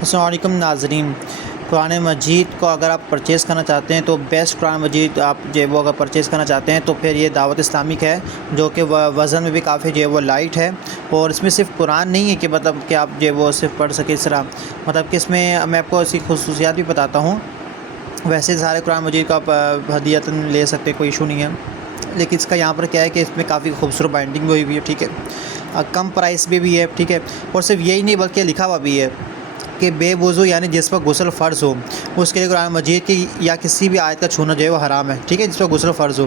السلام علیکم ناظرین، قرآن مجید کو اگر آپ پرچیز کرنا چاہتے ہیں تو بیسٹ قرآن مجید آپ جو ہے وہ اگر پرچیز کرنا چاہتے ہیں تو پھر یہ دعوت اسلامک ہے، جو کہ وزن میں بھی کافی جو ہے وہ لائٹ ہے، اور اس میں صرف قرآن نہیں ہے کہ مطلب کہ آپ جو ہے وہ صرف پڑھ سکیں اس طرح، مطلب کہ اس میں میں آپ کو اس کی خصوصیات بھی بتاتا ہوں۔ ویسے سارے قرآن مجید کو آپ ہدیتاً لے سکتے، کوئی ایشو نہیں ہے، لیکن اس کا یہاں پر کیا ہے کہ اس میں کافی خوبصورت بائنڈنگ بھی ہوئی ہوئی ہے، ٹھیک ہے، کم پرائس بھی ہے، ٹھیک ہے، اور صرف یہی نہیں بلکہ لکھا ہوا بھی ہے کہ بے وضو یعنی جس پر غسل فرض ہو اس کے لیے قرآن مجید کی یا کسی بھی آیت کا چھونا جو ہے وہ حرام ہے، ٹھیک ہے، جس پر غسل فرض ہو،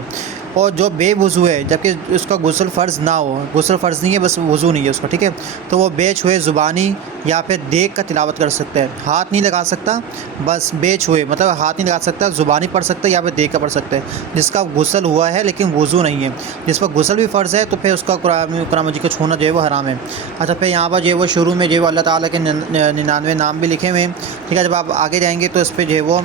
اور جو بے وضو ہے جبکہ اس کا غسل فرض نہ ہو، غسل فرض نہیں ہے بس وضو نہیں ہے اس کا، ٹھیک ہے، تو وہ بے چھوئے زبانی یا پھر دیکھ کر تلاوت کر سکتا ہے، ہاتھ نہیں لگا سکتا، بس بے چھوئے مطلب ہاتھ نہیں لگا سکتا، زبانی پڑھ سکتا ہے یا پھر دیکھ کر پڑھ سکتا ہے، جس کا غسل ہوا ہے لیکن وضو نہیں ہے، جس پر غسل بھی فرض ہے تو پھر اس کا قرآن مجید کو چھونا جو ہے وہ حرام ہے۔ اچھا، پھر یہاں پر جو ہے وہ شروع میں جو ہے وہ اللہ تعالیٰ کے 99 نام بھی لکھے ہوئے ہیں، ٹھیک ہے، جب آپ آگے جائیں گے تو اس پہ جو ہے وہ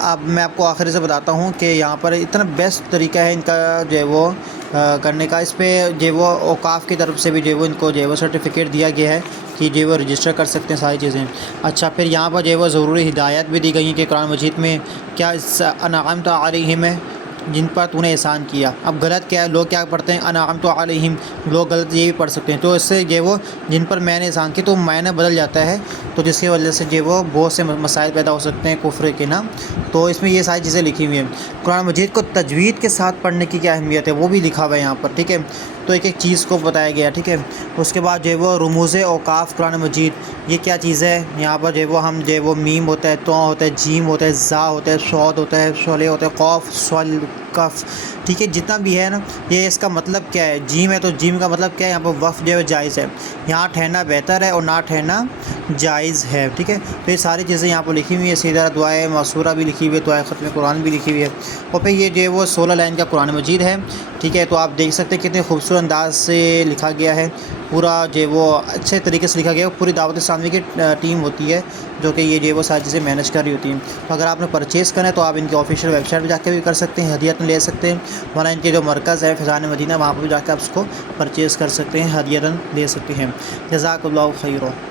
اب میں آپ کو آخر سے بتاتا ہوں کہ یہاں پر اتنا بیسٹ طریقہ ہے ان کا جو ہے وہ کرنے کا، اس پہ جو ہے وہ اوقاف کی طرف سے بھی جو ہے وہ ان کو جو ہے وہ سرٹیفکیٹ دیا گیا ہے کہ جو ہے وہ رجسٹر کر سکتے ہیں ساری چیزیں۔ اچھا، پھر یہاں پر جو ہے وہ ضروری ہدایت بھی دی گئی ہیں کہ قرآن مجید میں کیا انعمت علیہم ہے، جن پر تو نے احسان کیا۔ اب غلط کیا ہے، لوگ کیا پڑھتے ہیں انعمت علیہم، لوگ غلط یہ بھی پڑھ سکتے ہیں، تو اس سے جو ہے وہ جن پر میں نے احسان کی تو معنی بدل جاتا ہے، تو جس کی وجہ سے جو ہے وہ بہت سے مسائل پیدا ہو سکتے ہیں کفر کے نا، تو اس میں یہ ساری چیزیں لکھی ہوئی ہیں۔ قرآن مجید کو تجوید کے ساتھ پڑھنے کی کیا اہمیت ہے وہ بھی لکھا ہوا ہے یہاں پر، ٹھیک ہے، تو ایک ایک چیز کو بتایا گیا، ٹھیک ہے۔ اس کے بعد جو ہے وہ رموز اوقاف قرآن مجید، یہ کیا چیز ہے، یہاں پر جو ہے وہ ہم جو ہے وہ میم ہوتا ہے، تو ہوتا ہے، جیم ہوتا ہے، زا ہوتا ہے، صاد ہوتا ہے، صلے ہوتا ہے، قاف، صل، کف، ٹھیک ہے، جتنا بھی ہے نا، یہ اس کا مطلب کیا ہے، جیم ہے تو جیم کا مطلب کیا ہے، یہاں پر وقف جو ہے جائز ہے، یہاں ٹھہرنا بہتر ہے اور نہ ٹھہرنا جائز ہے، ٹھیک ہے، تو یہ ساری چیزیں یہاں پر لکھی ہوئی ہیں۔ اسی طرح دعائے معصورہ بھی لکھی ہوئی ہے، دعائے ختم قرآن بھی لکھی ہوئی ہے، اور پھر یہ جو ہے وہ 16 لائن کا قرآن مجید ہے، ٹھیک ہے، تو آپ دیکھ سکتے ہیں کتنے خوبصورت انداز سے لکھا گیا ہے، پورا جو ہے وہ اچھے طریقے سے لکھا گیا ہے، پوری دعوت اسلامی کی ٹیم ہوتی ہے جو کہ یہ جو ہے وہ ساری چیزیں مینیج کر رہی ہوتی ہیں، تو اگر آپ نے پرچیز کرنا ہے تو آپ ان کی آفیشیل ویب سائٹ پہ جا کے بھی کر سکتے ہیں، ہدیت لے سکتے ہیں، ورنہ ان کے جو مرکز ہے فیضان مدینہ وہاں پہ بھی جا کے آپ اس کو پرچیز کر سکتے ہیں، ہدیت لے سکتے ہیں۔ جزاک اللہ خیر۔